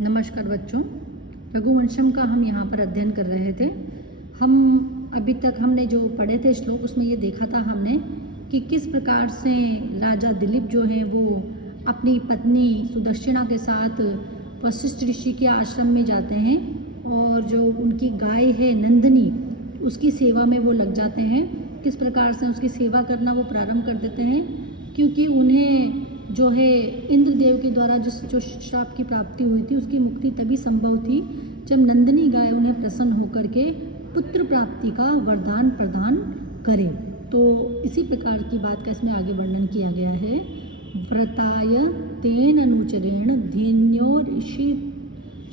नमस्कार बच्चों, रघुवंशम का हम यहाँ पर अध्ययन कर रहे थे। हम अभी तक हमने जो पढ़े थे श्लोक, उसमें ये देखा था हमने कि किस प्रकार से राजा दिलीप जो है वो अपनी पत्नी सुदक्षिणा के साथ वशिष्ठ ऋषि के आश्रम में जाते हैं और जो उनकी गाय है नंदिनी, उसकी सेवा में वो लग जाते हैं। किस प्रकार से उसकी सेवा करना वो प्रारंभ कर देते हैं, क्योंकि उन्हें जो है इंद्रदेव के द्वारा जो श्राप की प्राप्ति हुई थी उसकी मुक्ति तभी संभव थी जब नंदिनी गाय उन्हें प्रसन्न होकर के पुत्र प्राप्ति का वरदान प्रदान करे। तो इसी प्रकार की बात का इसमें आगे वर्णन किया गया है। व्रताय तेन अनुचरेण धीन्यो ऋषि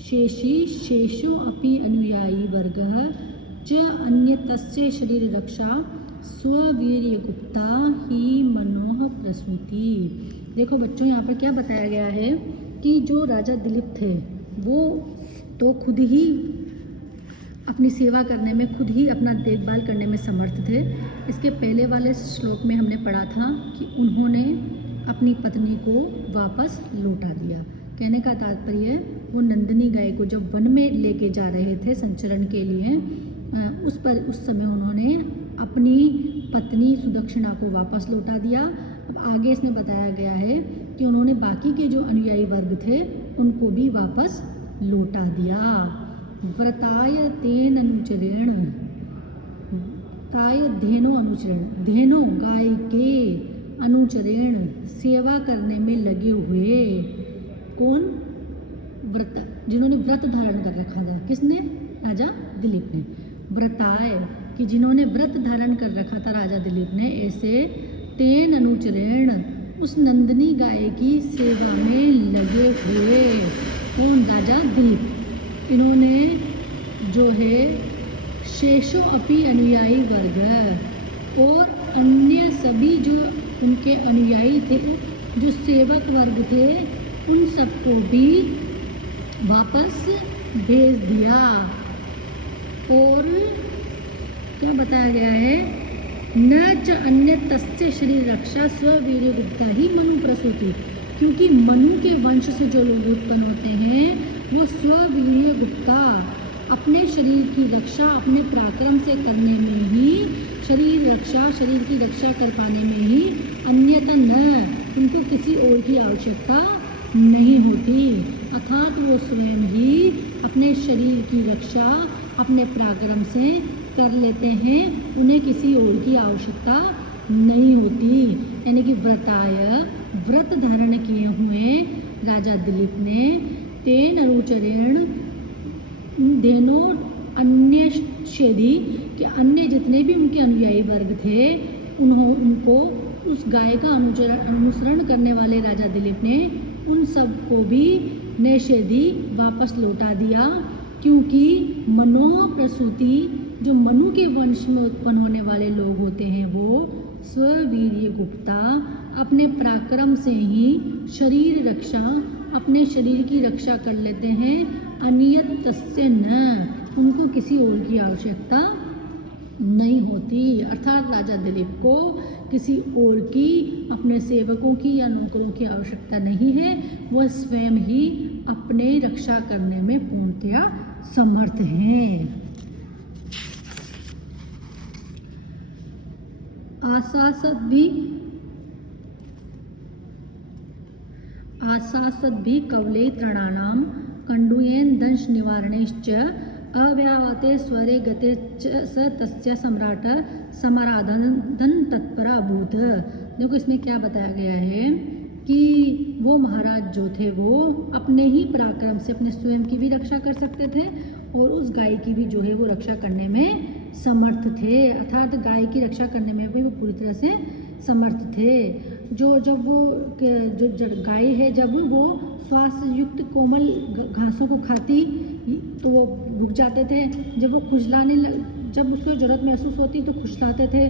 शेषी शेषु अपि अनुयायी वर्गः च अन्यतस्य शरीर रक्षा स्ववीर्य गुप्ता ही मनोह प्रसूति। देखो बच्चों, यहाँ पर क्या बताया गया है कि जो राजा दिलीप थे वो तो खुद ही अपनी सेवा करने में, खुद ही अपना देखभाल करने में समर्थ थे। इसके पहले वाले श्लोक में हमने पढ़ा था कि उन्होंने अपनी पत्नी को वापस लौटा दिया। कहने का तात्पर्य, वो नंदिनी गाय को जब वन में लेके जा रहे थे संचरण के लिए, उस समय उन्होंने अपनी पत्नी सुदक्षिणा को वापस लौटा दिया। अब आगे इसमें बताया गया है कि उन्होंने बाकी के जो अनुयायी वर्ग थे उनको भी वापस लौटा दिया। व्रताय तेन अनुचरेण, ताय धेनो अनुचरण, धेनो गाय के अनुचरेण सेवा करने में लगे हुए। कौन? व्रत, जिन्होंने व्रत धारण कर रखा था। किसने? राजा दिलीप ने। व्रताय कि जिन्होंने व्रत धारण कर रखा था राजा दिलीप ने, ऐसे तेन अनुचरेण उस नंदिनी गाय की सेवा में लगे हुए। कौन? राजा दिलीप। इन्होंने जो है शेषो अपि अनुयायी वर्ग, और अन्य सभी जो उनके अनुयायी थे, जो सेवक वर्ग थे, उन सबको भी वापस भेज दिया। और क्या बताया गया है? न च अन्य तस्य शरीर रक्षा स्ववीर्य गुप्ता ही मनु प्रसूति। क्योंकि मनु के वंश से जो लोग उत्पन्न होते हैं वो स्ववीर्य गुप्ता, अपने शरीर की रक्षा अपने पराक्रम से करने में ही, शरीर की रक्षा कर पाने में ही अन्यथा न, उनको किसी और की आवश्यकता नहीं होती। अर्थात वो स्वयं ही अपने शरीर की रक्षा अपने पराक्रम से कर लेते हैं, उन्हें किसी और की आवश्यकता नहीं होती। यानी कि व्रताय, व्रत धारण किए हुए राजा दिलीप ने तेन अनुचरेण धेनो अन्य शेदी, कि अन्य जितने भी उनके अनुयायी वर्ग थे उनको उस गाय का अनुसरण करने वाले राजा दिलीप ने उन सबको भी निषेधी वापस लौटा दिया। क्योंकि मनोह प्रसूति, जो मनु के वंश में उत्पन्न होने वाले लोग होते हैं वो स्ववीर्य गुप्ता, अपने पराक्रम से ही शरीर रक्षा, अपने शरीर की रक्षा कर लेते हैं। अन्यत तस्य न, उनको किसी और की आवश्यकता नहीं होती। अर्थात राजा दिलीप को किसी और की, अपने सेवकों की या नौकरों की आवश्यकता नहीं है। वह स्वयं ही अपने रक्षा करने में पूर्णतया समर्थ हैं। आशासद भी कवले तृणानाम कंडुयेन दंश निवारणेश्च अव्यावते स्वरे गते च स तस्य सम्राट समाराधन तत्परा अभूत। देखो इसमें क्या बताया गया है कि वो महाराज जो थे वो अपने ही पराक्रम से अपने स्वयं की भी रक्षा कर सकते थे और उस गाय की भी जो है वो रक्षा करने में समर्थ थे। अर्थात गाय की रक्षा करने में भी वो पूरी तरह से समर्थ थे। जब वो गाय है, जब वो स्वास्थ्य युक्त कोमल घासों को खाती तो वो रुक जाते थे। जब वो जब उसको ज़रूरत महसूस होती तो खुशलाते थे,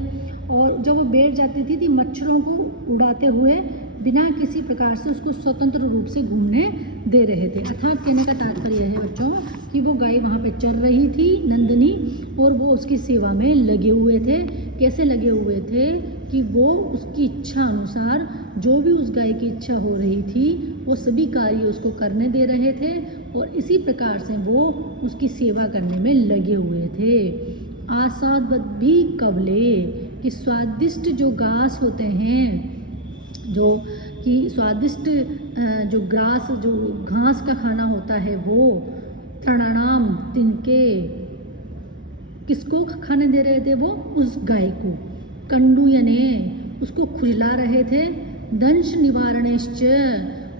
और जब वो बैठ जाती थी मच्छरों को उड़ाते हुए बिना किसी प्रकार से उसको स्वतंत्र रूप से घूमने दे रहे थे। अर्थात कहने का तात्पर्य है बच्चों कि वो गाय वहाँ पे चल रही थी नंदिनी, और वो उसकी सेवा में लगे हुए थे। कैसे लगे हुए थे कि वो उसकी इच्छा अनुसार, जो भी उस गाय की इच्छा हो रही थी वो सभी कार्य उसको करने दे रहे थे और इसी प्रकार से वो उसकी सेवा करने में लगे हुए थे। आस्वाद भी कवले कि स्वादिष्ट जो घास होते हैं, जो कि स्वादिष्ट जो ग्रास जो घास का खाना होता है वो तृणानाम तिनके किसको खाने दे रहे थे, वो उस गाय को। कंडूयने उसको खुजला रहे थे। दंश निवारणेश्च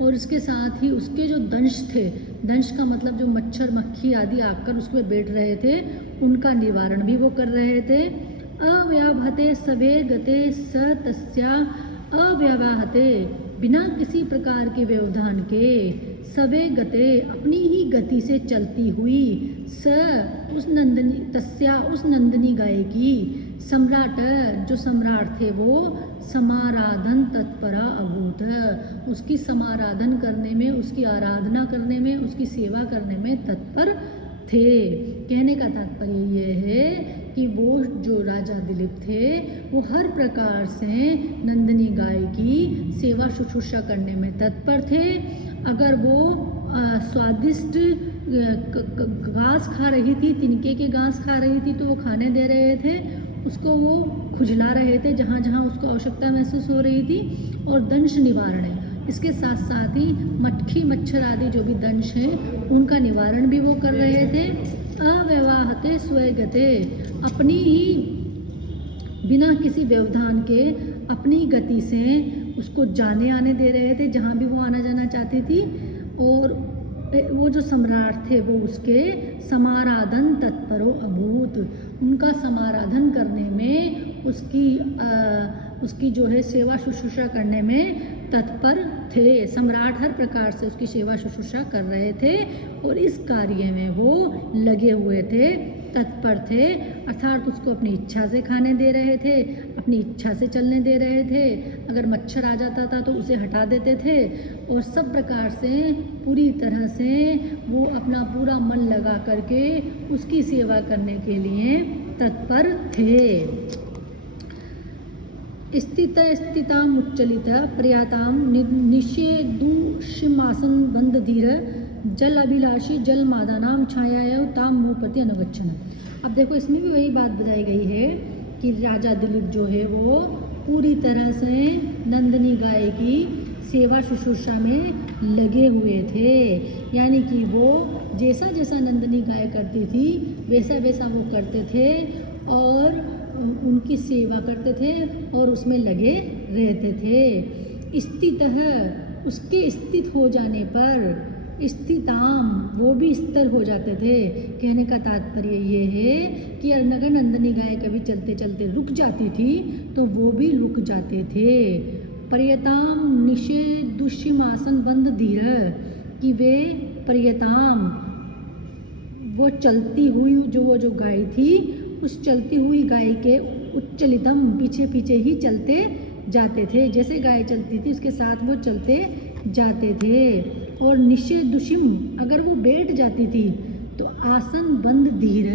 और इसके साथ ही उसके जो दंश थे, दंश का मतलब जो मच्छर मक्खी आदि आकर उस पर बैठ रहे थे, उनका निवारण भी वो कर रहे थे। अव्याहते सवे गते स तस्या अव्यवहते बिना किसी प्रकार के व्यवधान के, सवे गते अपनी ही गति से चलती हुई, स उस नंदनी तस्या उस नंदनी गाय की, सम्राट जो सम्राट थे वो समाराधन तत्परा अभूत उसकी समाराधन करने में, उसकी आराधना करने में, उसकी सेवा करने में तत्पर थे। कहने का तात्पर्य ये है कि वो जो राजा दिलीप थे वो हर प्रकार से नंदिनी गाय की सेवा शुश्रूषा करने में तत्पर थे। अगर वो स्वादिष्ट घास खा रही थी, तिनके के घास खा रही थी, तो वो खाने दे रहे थे, उसको वो खुजला रहे थे जहाँ जहाँ उसको आवश्यकता महसूस हो रही थी। और दंश निवारण है, इसके साथ साथ ही मक्खी मच्छर आदि जो भी दंश हैं उनका निवारण भी वो कर रहे थे। अव्यवहते स्वगते अपनी ही बिना किसी व्यवधान के अपनी गति से उसको जाने आने दे रहे थे जहाँ भी वो आना जाना चाहती थी। और वो जो सम्राट थे वो उसके समाराधन तत्परो अभूत उनका समाराधन करने में, उसकी जो है सेवा शुश्रूषा करने में तत्पर थे। सम्राट हर प्रकार से उसकी सेवा शुश्रूषा कर रहे थे और इस कार्य में वो लगे हुए थे, तत्पर थे। अर्थात उसको अपनी इच्छा से खाने दे रहे थे, अपनी इच्छा से चलने दे रहे थे। अगर मच्छर आ जाता था तो उसे हटा देते थे और सब प्रकार से पूरी तरह से वो अपना पूरा मन लगा करके उसकी सेवा करने के लिए तत्पर थे। स्थित स्थिताम उच्चलित प्रयाताम निषेदुषमासन बंद धीर जल अभिलाषी जल मादानाम छाया ताम मुँह प्रति अनुगच्छन। अब देखो इसमें भी वही बात बताई गई है कि राजा दिलीप जो है वो पूरी तरह से नंदिनी गाय की सेवा शुश्रूषा में लगे हुए थे। यानी कि वो जैसा जैसा नंदिनी गाय करती थी वैसा वैसा वो करते थे और उनकी सेवा करते थे और उसमें लगे रहते थे। स्थितः उसके स्थित हो जाने पर, स्थिताम वो भी स्थिर हो जाते थे। कहने का तात्पर्य ये है कि अगर नंदिनी गाय कभी चलते चलते रुक जाती थी तो वो भी रुक जाते थे। पर्यताम निषेदुष्यमासन बंद धीर कि वे पर्यताम वो चलती हुई वो जो गाय थी उस चलती हुई गाय के उच्चलितम पीछे पीछे ही चलते जाते थे। जैसे गाय चलती थी उसके साथ वो चलते जाते थे। और निषेदुषिम अगर वो बैठ जाती थी तो आसन बंद धीर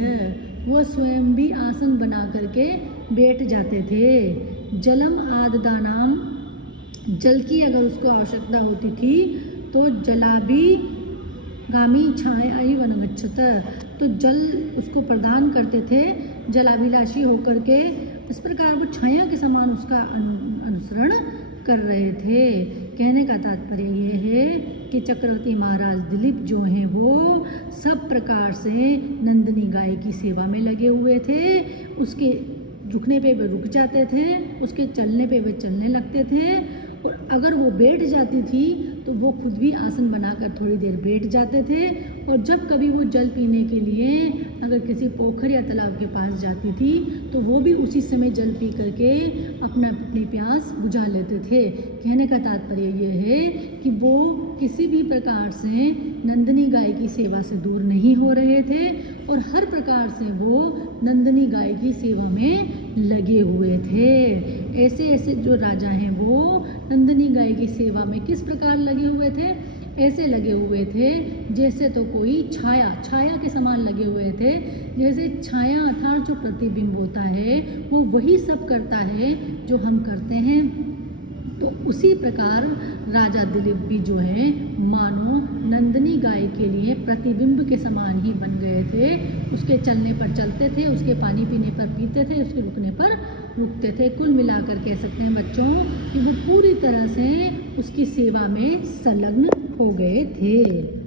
वो स्वयं भी आसन बना करके बैठ जाते थे। जलम आददानाम जल की अगर उसको आवश्यकता होती थी तो जलाभी गामी छाया वनगच्छत तो जल उसको प्रदान करते थे जलाभिलाषी होकर के। इस प्रकार वो छाया के समान उसका अनुसरण कर रहे थे। कहने का तात्पर्य ये है कि चक्रवर्ती महाराज दिलीप जो हैं वो सब प्रकार से नंदिनी गाय की सेवा में लगे हुए थे। उसके झुकने पे वे रुक जाते थे, उसके चलने पे वे चलने लगते थे और अगर वो बैठ जाती थी तो वो खुद भी आसन बनाकर थोड़ी देर बैठ जाते थे। और जब कभी वो जल पीने के लिए अगर किसी पोखर या तालाब के पास जाती थी तो वो भी उसी समय जल पी करके अपनी प्यास बुझा लेते थे। कहने का तात्पर्य ये है कि वो किसी भी प्रकार से नंदिनी गाय की सेवा से दूर नहीं हो रहे थे और हर प्रकार से वो नंदिनी गाय की सेवा में लगे हुए थे। ऐसे ऐसे जो राजा हैं वो नंदिनी गाय की सेवा में किस प्रकार लगे हुए थे? ऐसे लगे हुए थे जैसे तो कोई छाया के समान लगे हुए थे। जैसे छाया अर्थात जो प्रतिबिंब होता है वो वही सब करता है जो हम करते हैं। तो उसी प्रकार राजा दिलीप भी जो है मानो नंदिनी गाय के लिए प्रतिबिंब के समान ही बन गए थे। उसके चलने पर चलते थे, उसके पानी पीने पर पीते थे, उसके रुकने पर रुकते थे। कुल मिलाकर कह सकते हैं बच्चों कि वो पूरी तरह से उसकी सेवा में संलग्न हो गए थे।